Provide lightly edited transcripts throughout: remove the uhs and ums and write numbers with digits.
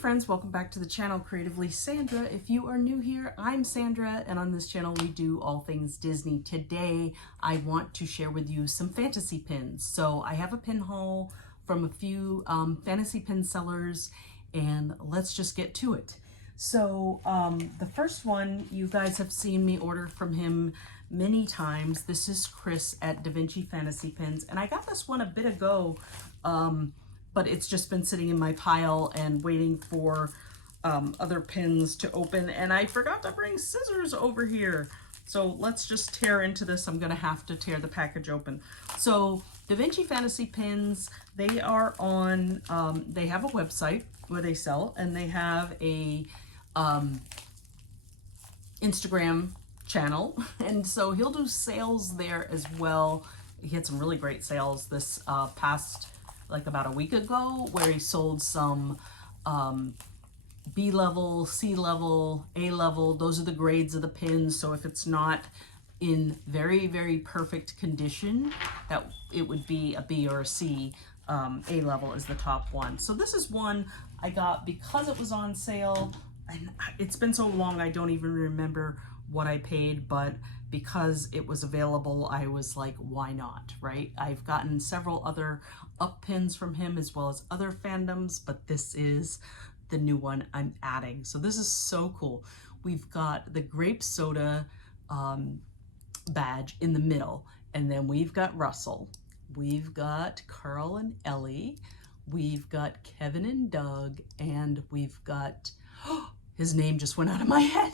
friends, welcome back to the channel Creatively Sandra. If you are new here, I'm Sandra, and on this channel we do all things Disney. Today I want to share with you some fantasy pins. So I have a pin haul from a few fantasy pin sellers, and let's just get to it. So the first one, you guys have seen me order from him many times. This is Chris at Da Vinci Fantasy Pins, and I got this one a bit ago, but it's just been sitting in my pile and waiting for other pins to open, and I forgot to bring scissors over here. So let's just tear into this. I'm gonna have to tear the package open. So Da Vinci Fantasy Pins, they are on, they have a website where they sell, and they have a Instagram channel, and so he'll do sales there as well. He had some really great sales this past, like about a week ago, where he sold some B level, C level, A level. Those are the grades of the pins. So if it's not in very, very perfect condition, that it would be a B or a C. A level is the top one. So this is one I got because it was on sale, and it's been so long I don't even remember what I paid, but because it was available, I was like, why not, right? I've gotten several other up pins from him as well as other fandoms, but this is the new one I'm adding. So this is so cool. We've got the grape soda badge in the middle, and then we've got Russell, we've got Carl and Ellie, we've got Kevin and Doug, and we've got, his name just went out of my head,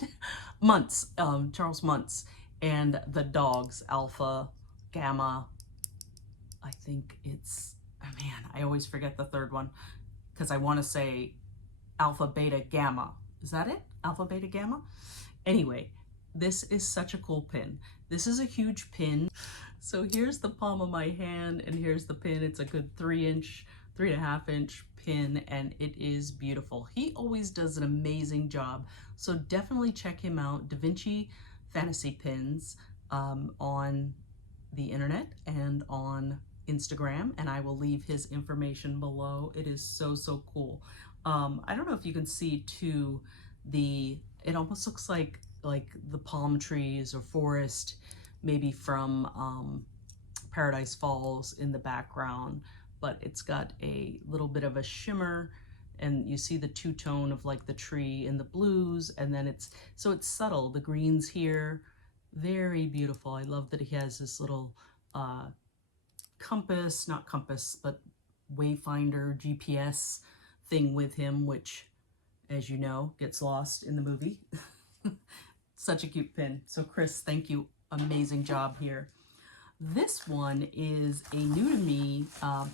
Muntz, Charles Muntz, and the dogs, Alpha, Gamma, I think it's, oh man, I always forget the third one, because I want to say Alpha, Beta, Gamma. Is that it? Alpha, Beta, Gamma? Anyway, this is such a cool pin. This is a huge pin. So here's the palm of my hand, and here's the pin. It's a good 3.5 inch pin, and it is beautiful. He always does an amazing job. So definitely check him out, Da Vinci Fantasy Pins, on the internet and on Instagram, and I will leave his information below. It is so, so cool. I don't know if you can see too, it almost looks like the palm trees or forest, maybe from Paradise Falls in the background, but it's got a little bit of a shimmer, and you see the two-tone of like the tree and the blues, and then it's subtle. The greens here, very beautiful. I love that he has this little compass, not compass, but wayfinder GPS thing with him, which, as you know, gets lost in the movie. Such a cute pin. So Chris, thank you. Amazing job here. This one is a new to me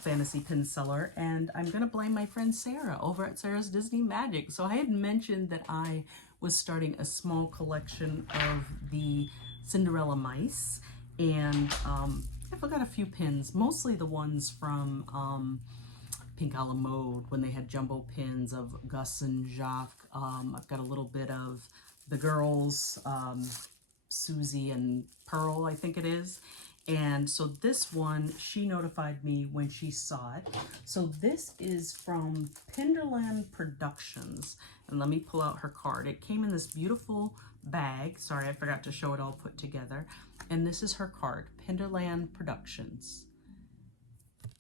fantasy pin seller, and I'm going to blame my friend Sarah over at Sarah's Disney Magic. So I had mentioned that I was starting a small collection of the Cinderella mice, and I've got a few pins, mostly the ones from Pink a la Mode, when they had jumbo pins of Gus and Jacques. I've got a little bit of the girls, Susie and Pearl, I think it is. And so this one, she notified me when she saw it. So this is from Pinderland Productions. And let me pull out her card. It came in this beautiful bag. Sorry, I forgot to show it all put together. And this is her card, Pinderland Productions.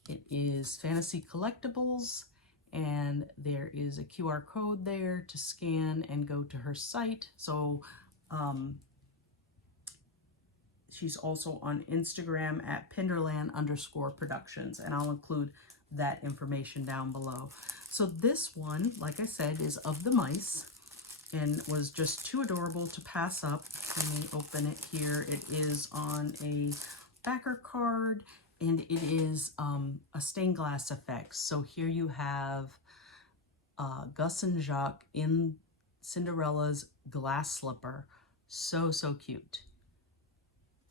It is Fantasy Collectibles, and there is a QR code there to scan and go to her site. So she's also on Instagram at Pinderland_Productions, and I'll include that information down below. So this one, like I said, is of the mice, and was just too adorable to pass up. Let me open it here. It is on a backer card, and it is a stained glass effect. So here you have Gus and Jacques in Cinderella's glass slipper. So, so cute.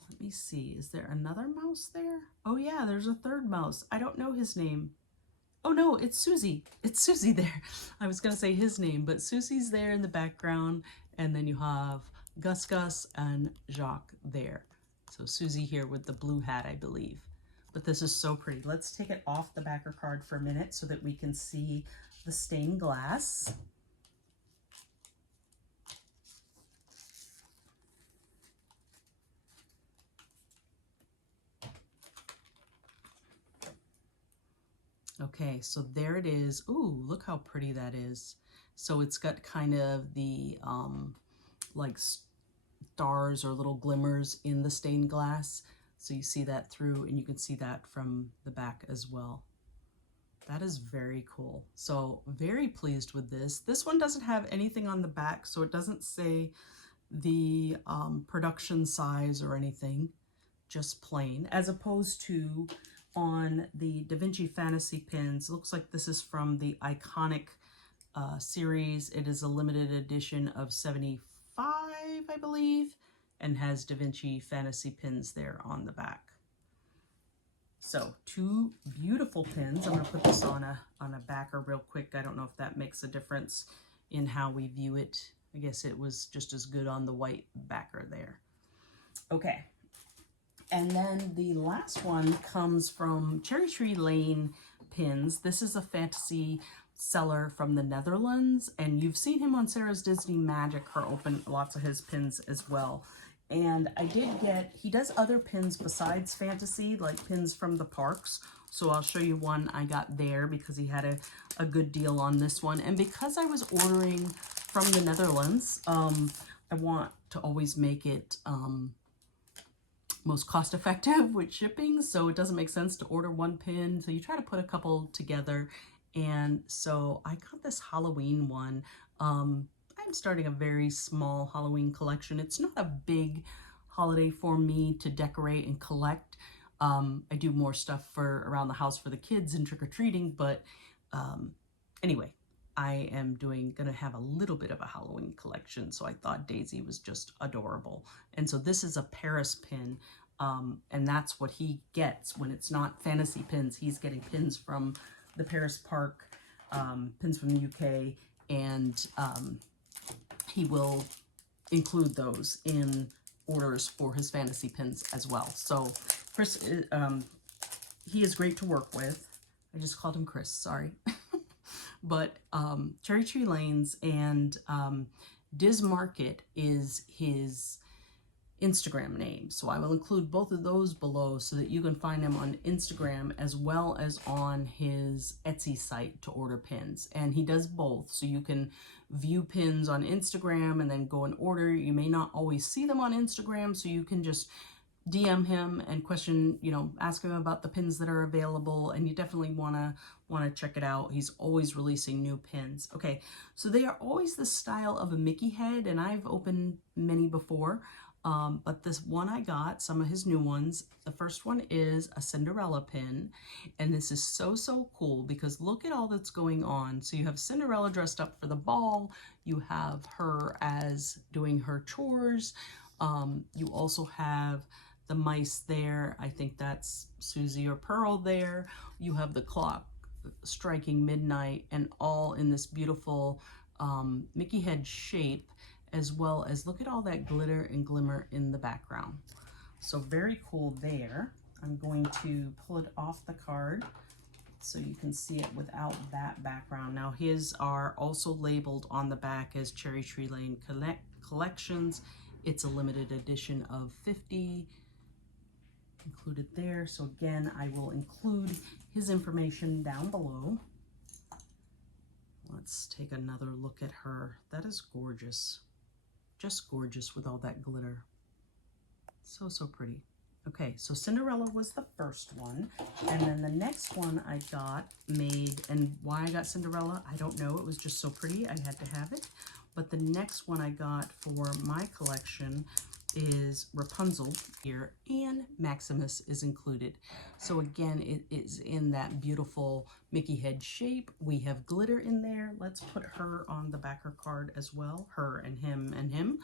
Let me see, is there another mouse there? Oh yeah, there's a third mouse. I don't know his name. Oh no, it's Susie. It's Susie there. I was gonna say his name, but Susie's there in the background, and then you have Gus and Jacques there. So Susie here with the blue hat, I believe. But this is so pretty. Let's take it off the backer card for a minute so that we can see the stained glass. Okay, so there it is. Ooh, look how pretty that is. So it's got kind of the like stars or little glimmers in the stained glass. So you see that through, and you can see that from the back as well. That is very cool. So very pleased with this. This one doesn't have anything on the back, so it doesn't say the production size or anything, just plain, as opposed to on the Da Vinci Fantasy pins. Looks like this is from the Iconic series. It is a limited edition of 75, I believe, and has Da Vinci Fantasy pins there on the back. So 2 beautiful pins. I'm going to put this on a backer real quick. I don't know if that makes a difference in how we view it. I guess it was just as good on the white backer there. Okay. And then the last one comes from Cherry Tree Lane Pins. This is a fantasy seller from the Netherlands, and you've seen him on Sarah's Disney Magic, her open lots of his pins as well. And I did get, he does other pins besides fantasy, like pins from the parks. So I'll show you one I got there because he had a good deal on this one. And because I was ordering from the Netherlands, I want to always make it most cost effective with shipping, so it doesn't make sense to order one pin, so you try to put a couple together. And so I got this Halloween one. I'm starting a very small Halloween collection. It's not a big holiday for me to decorate and collect. I do more stuff for around the house for the kids and trick-or-treating, but anyway, I am gonna have a little bit of a Halloween collection, so I thought Daisy was just adorable. And so this is a Paris pin, and that's what he gets when it's not fantasy pins. He's getting pins from the Paris Park, pins from the UK, and he will include those in orders for his fantasy pins as well. So Chris, he is great to work with. I just called him Chris, sorry. But Cherry Tree Lanes and Diz Market is his Instagram name. So I will include both of those below so that you can find him on Instagram as well as on his Etsy site to order pins. And he does both, so you can view pins on Instagram and then go and order. You may not always see them on Instagram, so you can just DM him and question, ask him about the pins that are available, and you definitely want to check it out. He's always releasing new pins. Okay, so they are always the style of a Mickey head, and I've opened many before, but this one I got, some of his new ones. The first one is a Cinderella pin, and this is so cool because look at all that's going on. So you have Cinderella dressed up for the ball, you have her as doing her chores, you also have the mice there. I think that's Susie or Pearl there. You have the clock striking midnight, and all in this beautiful Mickey head shape, as well as look at all that glitter and glimmer in the background. So very cool there. I'm going to pull it off the card so you can see it without that background. Now his are also labeled on the back as Cherry Tree Lane Collections. It's a limited edition of 50 included there. So again, I will include his information down below. Let's take another look at her. That is gorgeous. Just gorgeous with all that glitter. So pretty. Okay, so Cinderella was the first one. And then the next one I got made, and why I got Cinderella, I don't know. It was just so pretty, I had to have it. But the next one I got for my collection is Rapunzel here, and Maximus is included. So again, it is in that beautiful Mickey head shape. We have glitter in there. Let's put her on the backer card as well, her and him and him.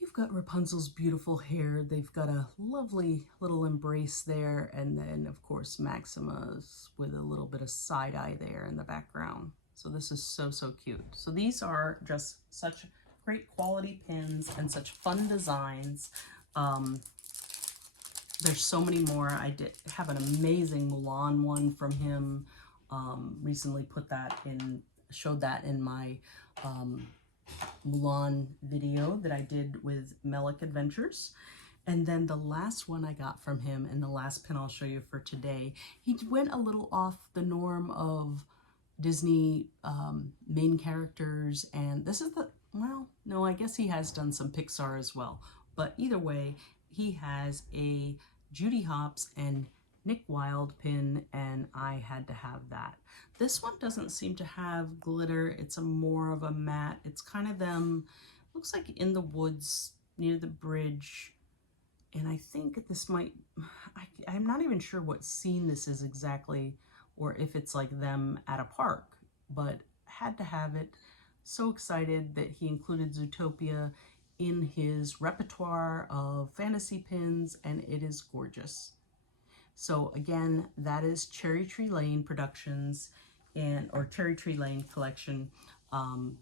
You've got Rapunzel's beautiful hair. They've got a lovely little embrace there, and then of course Maximus with a little bit of side eye there in the background. So this is so cute. So these are just such great quality pins and such fun designs. There's so many more. I did have an amazing Mulan one from him. recently showed that in my Mulan video that I did with Melick Adventures. And then the last one I got from him, and the last pin I'll show you for today, he went a little off the norm of Disney main characters, and this is well, no, I guess he has done some Pixar as well. But either way, he has a Judy Hopps and Nick Wilde pin, and I had to have that. This one doesn't seem to have glitter. It's more of a matte. It's kind of them, looks like in the woods near the bridge. And I think this might, I'm not even sure what scene this is exactly, or if it's like them at a park, but had to have it. So excited that he included Zootopia in his repertoire of fantasy pins, and it is gorgeous. So again, that is Cherry Tree Lane Productions or Cherry Tree Lane Collection.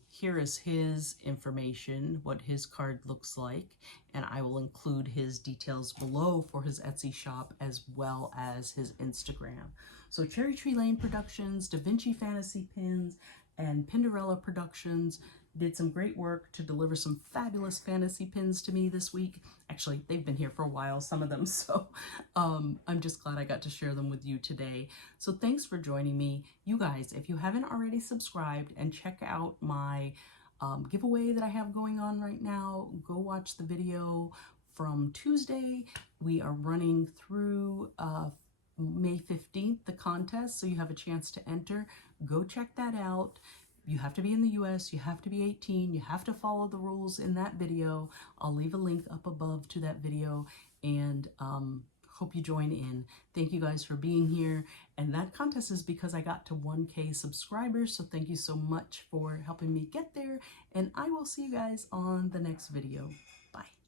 Here is his information, what his card looks like, and I will include his details below for his Etsy shop as well as his Instagram. So Cherry Tree Lane Productions, Da Vinci Fantasy Pins, and Pinderland Productions did some great work to deliver some fabulous fantasy pins to me this week. Actually, they've been here for a while, some of them, so I'm just glad I got to share them with you today. So thanks for joining me. You guys, if you haven't already subscribed and check out my giveaway that I have going on right now, go watch the video from Tuesday. We are running through May 15th, the contest, so you have a chance to enter. Go check that out. You have to be in the US, you have to be 18, you have to follow the rules in that video. I'll leave a link up above to that video, and hope you join in. Thank you guys for being here. And that contest is because I got to 1K subscribers, so thank you so much for helping me get there, and I will see you guys on the next video. Bye.